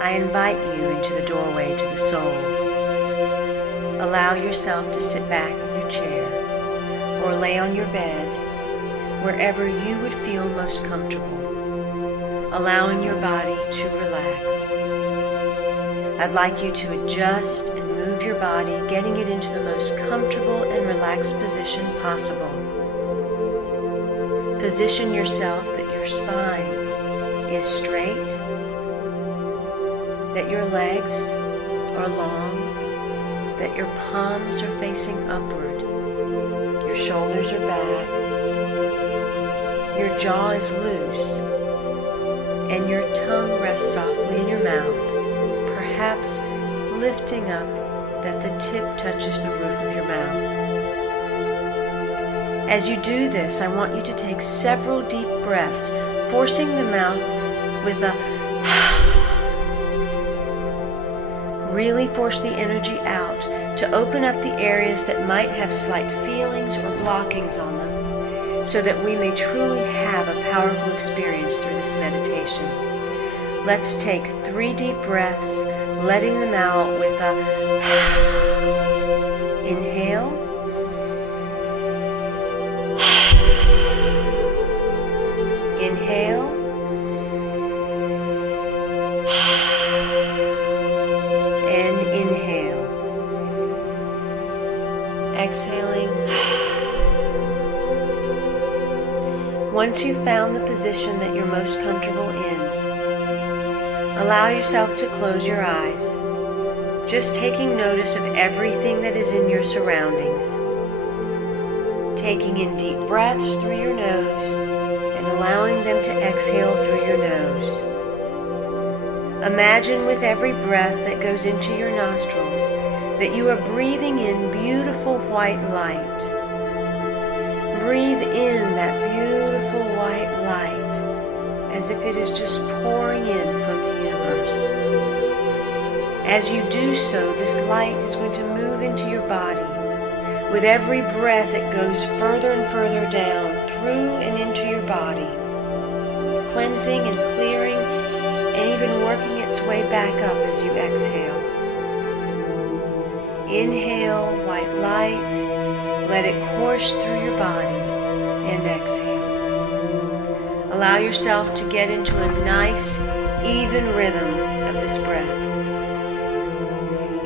I invite you into the doorway to the soul. Allow yourself to sit back in your chair or lay on your bed, wherever you would feel most comfortable, allowing your body to relax. I'd like you to adjust and move your body, getting it into the most comfortable and relaxed position possible. Position yourself that your spine is straight, that your legs are long, that your palms are facing upward, your shoulders are back, your jaw is loose, and your tongue rests softly in your mouth, perhaps lifting up that the tip touches the roof of your mouth. As you do this, I want you to take several deep breaths, forcing the mouth with a really force the energy out to open up the areas that might have slight feelings or blockings on them, so that we may truly have a powerful experience through this meditation. Let's take 3 deep breaths, letting them out with a inhale, inhale, and inhale, exhaling. Once you've found the position that you're most comfortable in, allow yourself to close your eyes, just taking notice of everything that is in your surroundings. Taking in deep breaths through your nose and allowing them to exhale through your nose. Imagine with every breath that goes into your nostrils that you are breathing in beautiful white light. Breathe in that beautiful white light as if it is just pouring in from the universe. As you do so, this light is going to move into your body. With every breath, it goes further and further down, through and into your body, cleansing and clearing, and even working its way back up as you exhale. Inhale, white light, let it course through your body, and exhale. Allow yourself to get into a nice, even rhythm of this breath.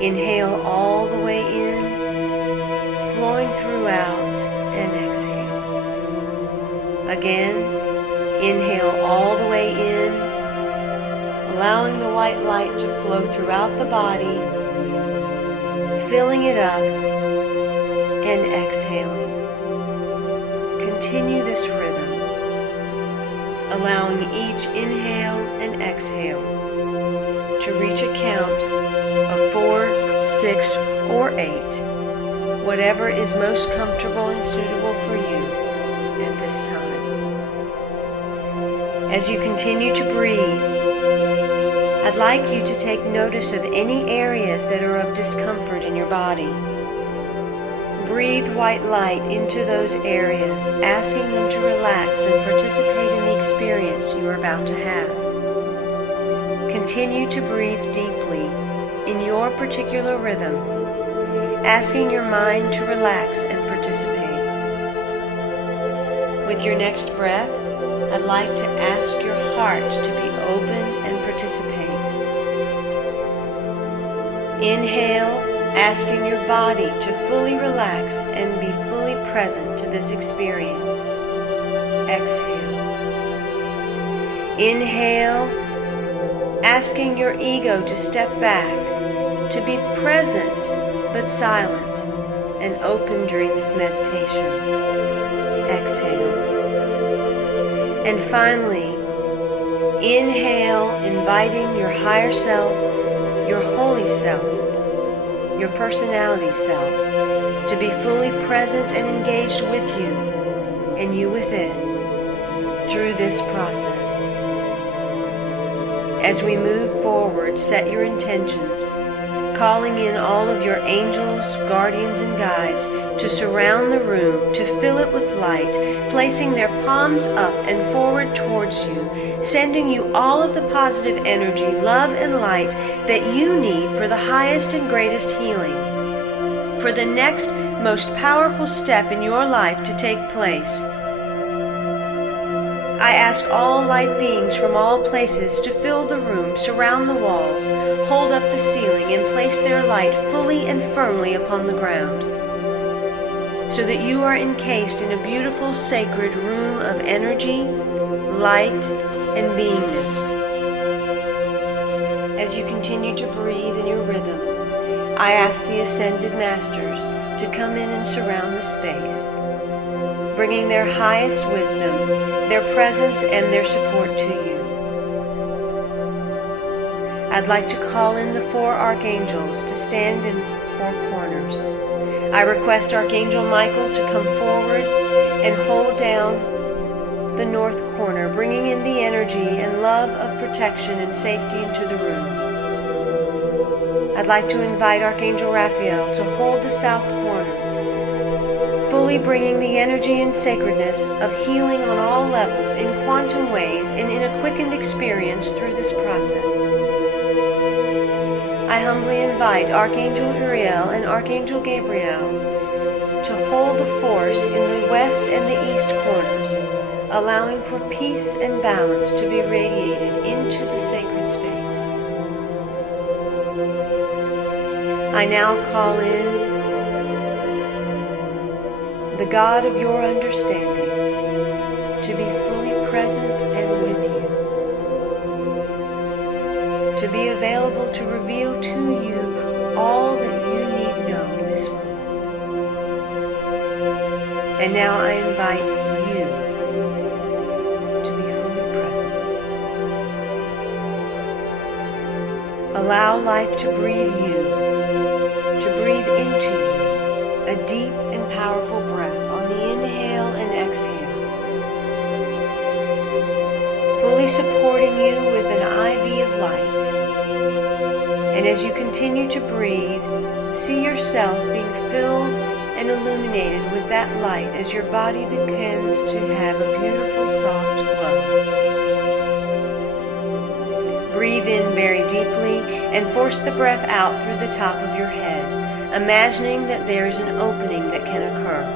Inhale all the way in, flowing throughout, and exhale. Again, inhale all the way in, allowing the white light to flow throughout the body, filling it up, and exhaling. Continue this rhythm, allowing each inhale and exhale to reach a count of 4, 6, or 8, whatever is most comfortable and suitable for you at this time. As you continue to breathe, I'd like you to take notice of any areas that are of discomfort in your body. Breathe white light into those areas, asking them to relax and participate in the experience you are about to have. Continue to breathe deeply in your particular rhythm, asking your mind to relax and participate. With your next breath, I'd like to ask your heart to be open and participate. Inhale, asking your body to fully relax and be fully present to this experience. Exhale. Inhale, asking your ego to step back, to be present but silent and open during this meditation. Exhale. And finally, inhale, inviting your higher self, your holy self, your personality self, to be fully present and engaged with you, and you with it, through this process. As we move forward, set your intentions, calling in all of your angels, guardians, and guides to surround the room, to fill it with light, placing their palms up and forward towards you, sending you all of the positive energy, love, and light that you need for the highest and greatest healing, for the next most powerful step in your life to take place. I ask all light beings from all places to fill the room, surround the walls, hold up the ceiling, and place their light fully and firmly upon the ground, so that you are encased in a beautiful, sacred room of energy, light, and beingness. As you continue to breathe in your rhythm, I ask the Ascended Masters to come in and surround the space, bringing their highest wisdom, their presence, and their support to you. I'd like to call in the 4 archangels to stand in 4 corners. I request Archangel Michael to come forward and hold down the north corner, bringing in the energy and love of protection and safety into the room. I'd like to invite Archangel Raphael to hold the south corner, fully bringing the energy and sacredness of healing on all levels in quantum ways and in a quickened experience through this process. I humbly invite Archangel Uriel and Archangel Gabriel to hold the force in the west and the east corners, allowing for peace and balance to be radiated into the sacred space. I now call in the God of your understanding to be fully present and with you, to be available to reveal to you all that you need know in this moment. And now I invite you to be fully present. Allow life to breathe you, to breathe into you, a deep and powerful breath on the inhale and exhale, fully supporting you with an IV of light. And as you continue to breathe, see yourself being filled and illuminated with that light as your body begins to have a beautiful soft glow. Breathe in very deeply and force the breath out through the top of your head, imagining that there is an opening that can occur.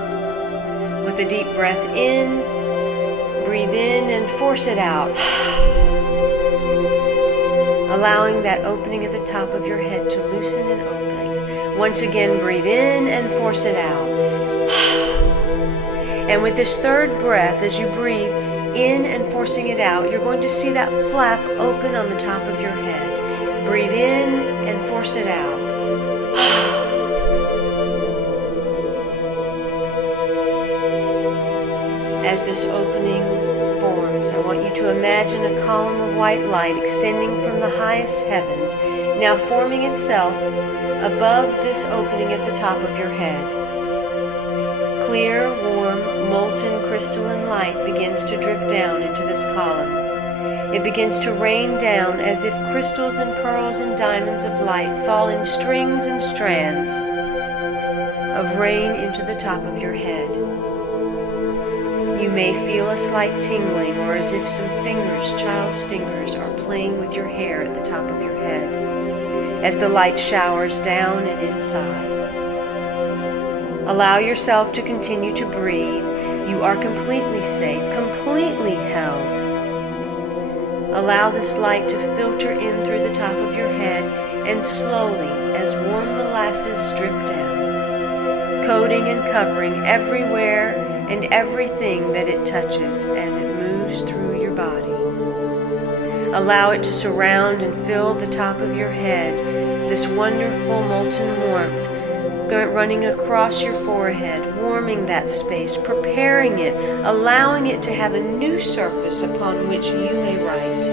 With a deep breath in, breathe in and force it out, allowing that opening at the top of your head to loosen and open. Once again, breathe in and force it out. And with this third breath, as you breathe in and forcing it out, you're going to see that flap open on the top of your head. Breathe in and force it out. As this opening forms, I want you to imagine a column of white light extending from the highest heavens, now forming itself above this opening at the top of your head. Clear, warm, molten crystalline light begins to drip down into this column. It begins to rain down as if crystals and pearls and diamonds of light fall in strings and strands of rain into the top of your head. You may feel a slight tingling, or as if some fingers, child's fingers, are playing with your hair at the top of your head, as the light showers down and inside. Allow yourself to continue to breathe. You are completely safe, completely held. Allow this light to filter in through the top of your head and slowly, as warm molasses, drip down, coating and covering everywhere and everything that it touches as it moves through your body. Allow it to surround and fill the top of your head, this wonderful molten warmth running across your forehead, warming that space, preparing it, allowing it to have a new surface upon which you may write.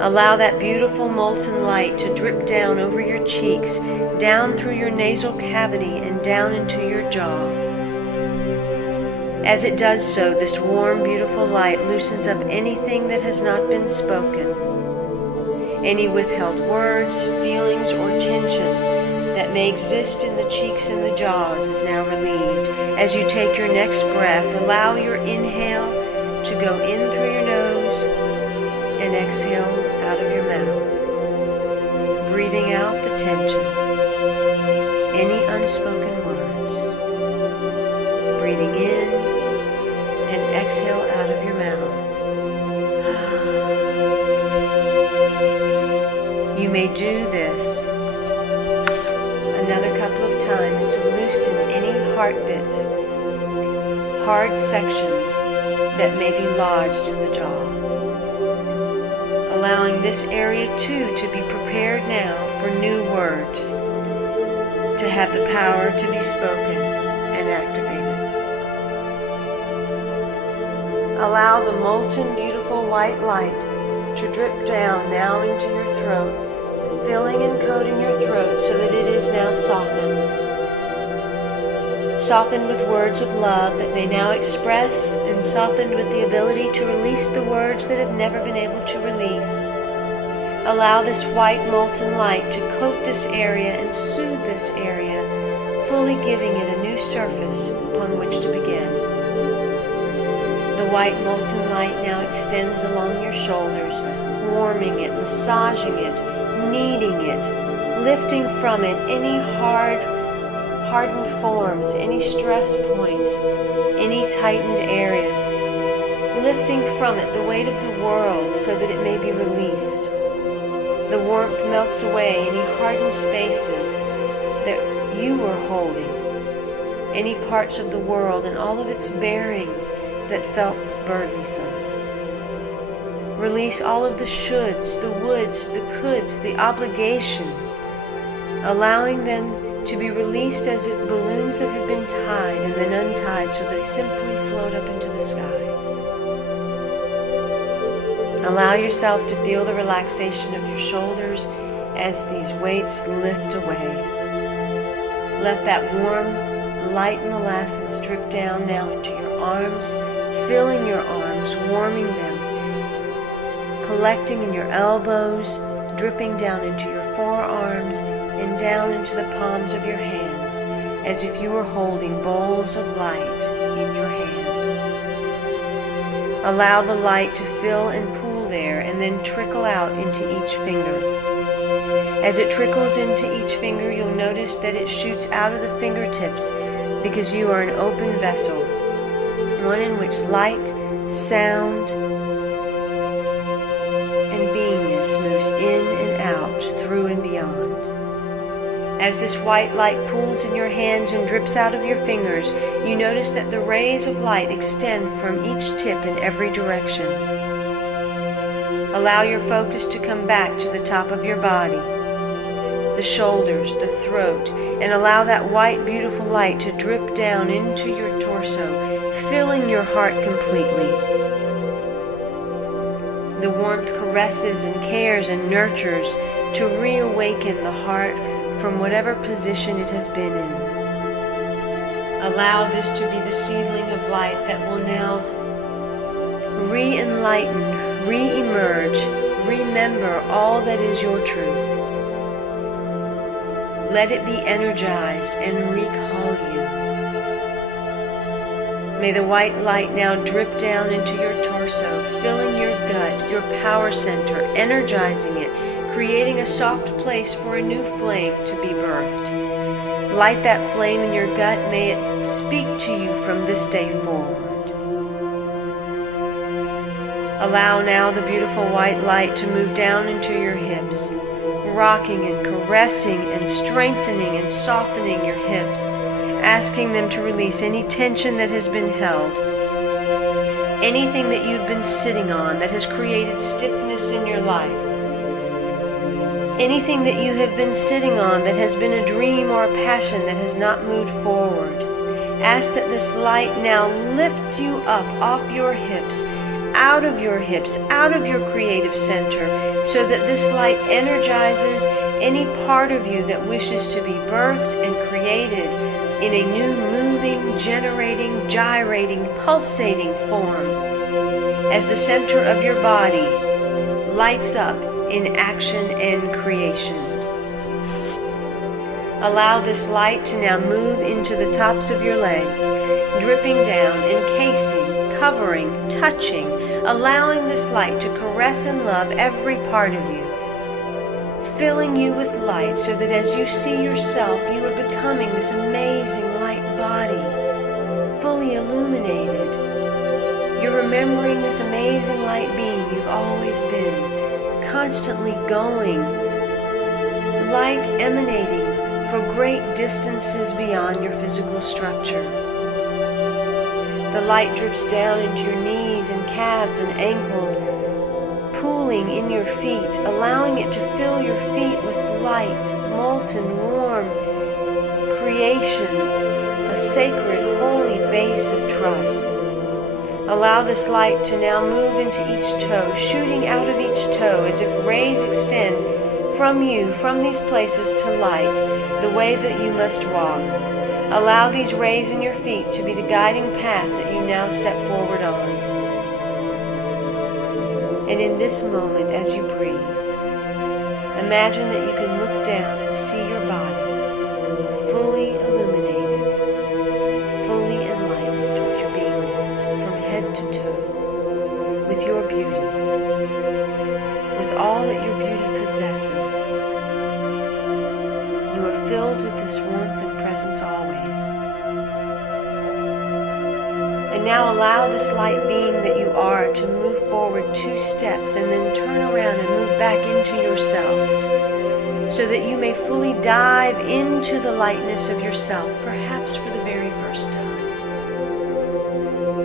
Allow that beautiful molten light to drip down over your cheeks, down through your nasal cavity, and down into your jaw. As it does so, this warm, beautiful light loosens up anything that has not been spoken. Any withheld words, feelings, or tension that may exist in the cheeks and the jaws is now relieved. As you take your next breath, allow your inhale to go in through your nose and exhale out of your mouth, breathing out the tension, any unspoken words, breathing in and exhale out of your mouth. You may do this another couple of times to loosen any heart bits, hard sections that may be lodged in the jaw. Allowing this area too to be prepared now for new words, to have the power to be spoken and activated. Allow the molten, beautiful white light to drip down now into your throat, filling and coating your throat so that it is now softened. Softened with words of love that may now express, and softened with the ability to release the words that have never been able to release. Allow this white molten light to coat this area and soothe this area, fully giving it a new surface upon which to begin. The white molten light now extends along your shoulders, warming it, massaging it, kneading it, lifting from it any hardened forms, any stress points, any tightened areas, lifting from it the weight of the world so that it may be released. The warmth melts away any hardened spaces that you were holding, any parts of the world and all of its bearings that felt burdensome. Release all of the shoulds, the woulds, the coulds, the obligations, allowing them to be released as if balloons that had been tied and then untied so they simply float up into the sky. Allow yourself to feel the relaxation of your shoulders as these weights lift away. Let that warm, light molasses drip down now into your arms, filling your arms, warming them, collecting in your elbows, dripping down into your forearms and down into the palms of your hands, as if you were holding bowls of light in your hands. Allow the light to fill and pool there and then trickle out into each finger. As it trickles into each finger, you'll notice that it shoots out of the fingertips because you are an open vessel, one in which light, sound, and beingness moves in and out, through and beyond. As this white light pools in your hands and drips out of your fingers, you notice that the rays of light extend from each tip in every direction. Allow your focus to come back to the top of your body, the shoulders, the throat, and allow that white, beautiful light to drip down into your torso, filling your heart completely. The warmth caresses and cares and nurtures to reawaken the heart from whatever position it has been in. Allow this to be the seedling of light that will now re-enlighten, re-emerge, remember all that is your truth. Let it be energized and recall you. May the white light now drip down into your torso, filling your gut, your power center, energizing it, creating a soft place for a new flame to be birthed. Light that flame in your gut. May it speak to you from this day forward. Allow now the beautiful white light to move down into your hips, rocking and caressing and strengthening and softening your hips, asking them to release any tension that has been held, anything that you've been sitting on that has created stiffness in your life, anything that you have been sitting on that has been a dream or a passion that has not moved forward. Ask that this light now lift you up off your hips, out of your creative center, so that this light energizes any part of you that wishes to be birthed and created in a new moving, generating, gyrating, pulsating form. As the center of your body lights up in action and creation. Allow this light to now move into the tops of your legs, dripping down, encasing, covering, touching, allowing this light to caress and love every part of you, filling you with light so that as you see yourself, you are becoming this amazing light body, fully illuminated. You're remembering this amazing light being you've always been, constantly going, light emanating for great distances beyond your physical structure. The light drips down into your knees and calves and ankles, pooling in your feet, allowing it to fill your feet with light, molten, warm creation, a sacred, holy base of trust. Allow this light to now move into each toe, shooting out of each toe as if rays extend from you, from these places to light, the way that you must walk. Allow these rays in your feet to be the guiding path that you now step forward on. And in this moment, as you breathe, imagine that you can look down and see your body fully illuminated, fully enlightened with your beingness from head to toe, with your beauty, with all that your beauty possesses. You are filled with this warmth and presence always. And now allow this light being that you are to move forward 2 steps and then turn around and move back into yourself so that you may fully dive into the lightness of yourself, perhaps for the very first time.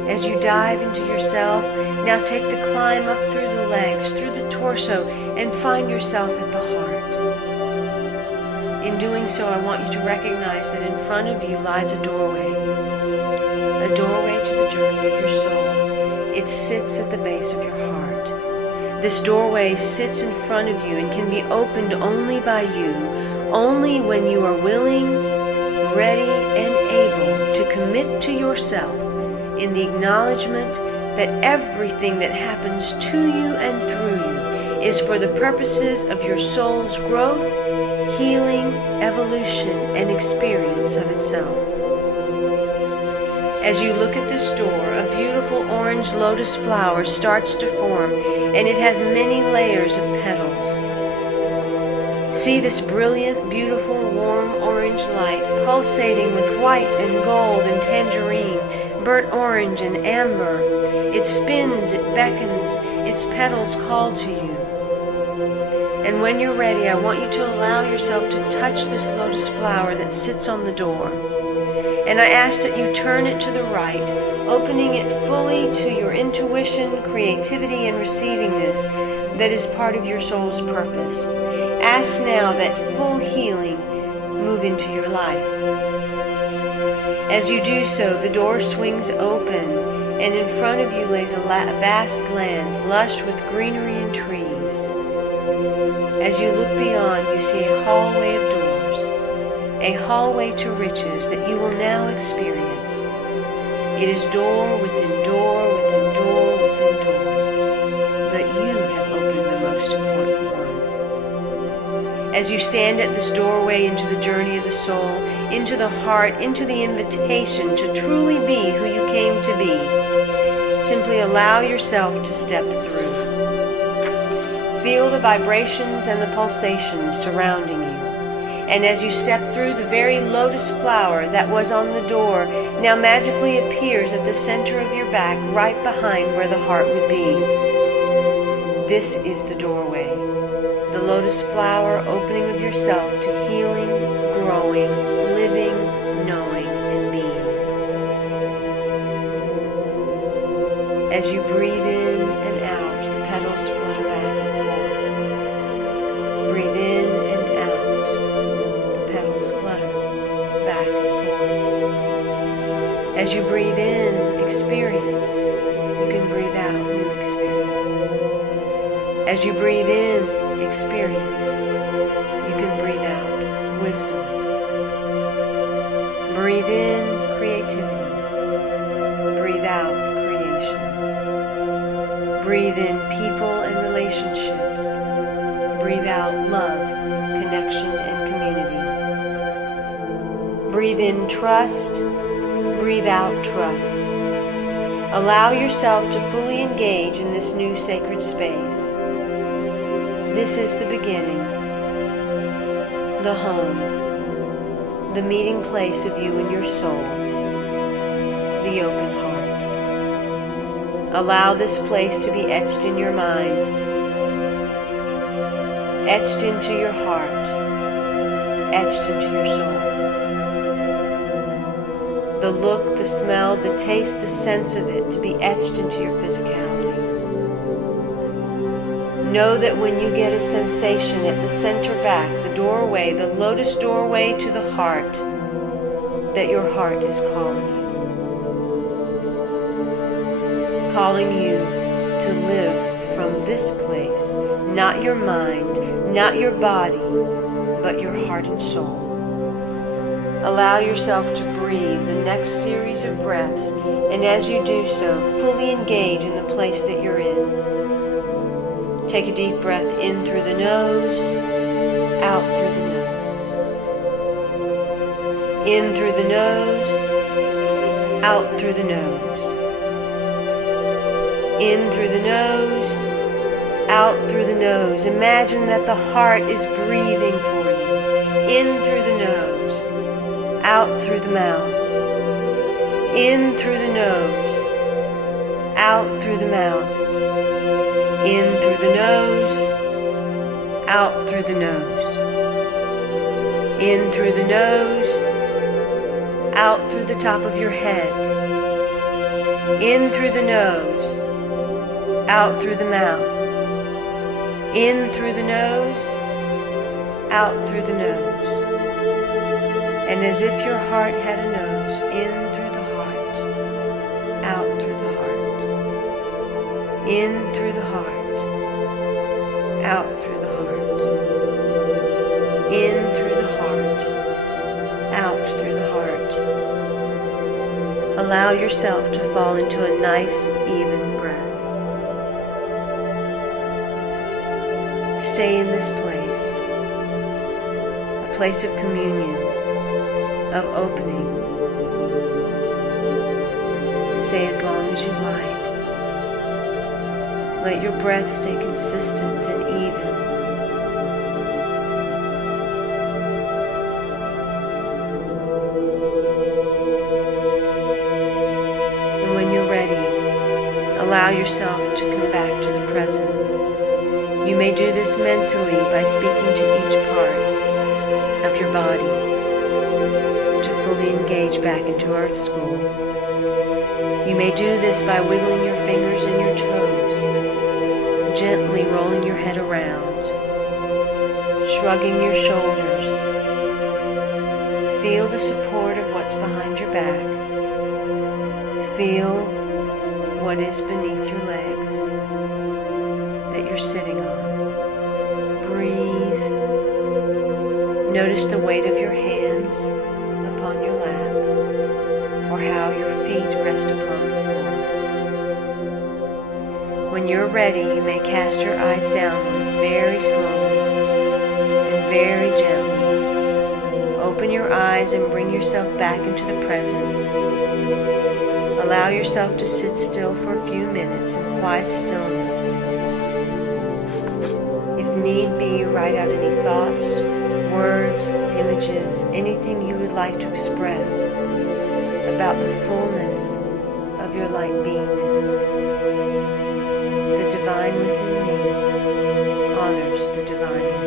As you dive into yourself, now take the climb up through the legs, through the torso, and find yourself at the heart. In doing so, I want you to recognize that in front of you lies a doorway to the journey of your soul. It sits at the base of your heart. This doorway sits in front of you and can be opened only by you, only when you are willing, ready, and able to commit to yourself in the acknowledgement that everything that happens to you and through you is for the purposes of your soul's growth, healing, evolution, and experience of itself. As you look at this door, a beautiful orange lotus flower starts to form, and it has many layers of petals. See this brilliant, beautiful, warm orange light pulsating with white and gold and tangerine, burnt orange and amber. It spins, it beckons, its petals call to you. And when you're ready, I want you to allow yourself to touch this lotus flower that sits on the door. And I ask that you turn it to the right, opening it fully to your intuition, creativity, and receivingness that is part of your soul's purpose. Ask now that full healing move into your life. As you do so, the door swings open, and in front of you lays a vast land, lush with greenery and trees. As you look beyond, you see a hallway of doors. A hallway to riches that you will now experience. It is door within door within door within door, but you have opened the most important one. As you stand at this doorway into the journey of the soul, into the heart, into the invitation to truly be who you came to be, simply allow yourself to step through. Feel the vibrations and the pulsations surrounding you. And as you step through, the very lotus flower that was on the door now magically appears at the center of your back, right behind where the heart would be. This is the doorway, the lotus flower opening of yourself to healing, growing, living, knowing, and being. As you breathe in and out, the petals flutter back and forth. Breathe in and out. Flutter back and forth. As you breathe in experience, you can breathe out new experience. As you breathe in experience, you can breathe out wisdom. Breathe in creativity. Breathe out creation. Breathe in people and relationships. breathe out love, connection, and community. Breathe in trust, breathe out trust. Allow yourself to fully engage in this new sacred space. This is the beginning, the home, the meeting place of you and your soul, the open heart. Allow this place to be etched in your mind, etched into your heart, etched into your soul. The look, the smell, the taste, the sense of it to be etched into your physicality. Know that when you get a sensation at the center back, the doorway, the lotus doorway to the heart, that your heart is calling you to live from this place, not your mind, not your body, but your heart and soul. Allow yourself to breathe the next series of breaths, and as you do so, fully engage in the place that you're in. Take a deep breath in through the nose, out through the nose. In through the nose, out through the nose. In through the nose, out through the nose. Imagine that the heart is breathing for you. In through the nose, out through the mouth. In through the nose, out through the mouth. In through the nose, out through the nose. In through the nose, out through the top of your head. In through the nose, out through the mouth. In through the nose, out through the nose. And as if your heart had a nose, in through the heart, out through the heart. In through the heart, out through the heart. In through the heart, out through the heart. Allow yourself to fall into a nice, even breath. Stay in this place, a place of communion, of opening. Stay as long as you like. Let your breath stay consistent and even. And when you're ready, allow yourself to come back to the present. You may do this mentally by speaking to each part of your body to fully engage back into Earth School. You may do this by wiggling your fingers and your toes, gently rolling your head around, shrugging your shoulders. Feel the support of what's behind your back. Feel what is beneath your legs that you're sitting on. Breathe. Notice the weight of your hands upon your lap, or how your feet rest upon the floor. When you're ready, you may cast your eyes downward very slowly and very gently. Open your eyes and bring yourself back into the present. Allow yourself to sit still for a few minutes in quiet stillness. If need be, write out any thoughts, words, images, anything you would like to express about the fullness of your light beingness. The divine within me honors the divine within.